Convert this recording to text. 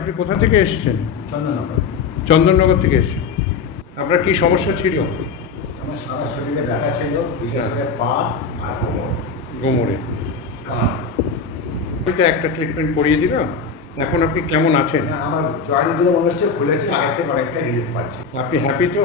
আপনি কোথা থেকে এসেছেন? চন্দননগর। চন্দননগর থেকে এসেছেন। আপনার কি সমস্যা ছিল? আমার সারা শরীরে ব্যথা ছিল, বিশেষ করে পা আর কোমরে। কাঁধ। এটা একটা ট্রিটমেন্ট করিয়ে দিলাম। এখন আপনি কেমন আছেন? আমার জয়েন্টগুলো মনে হচ্ছে খুলেছে, আগের থেকে অনেকটা রিলিফ পাচ্ছি। আপনি হ্যাপি তো?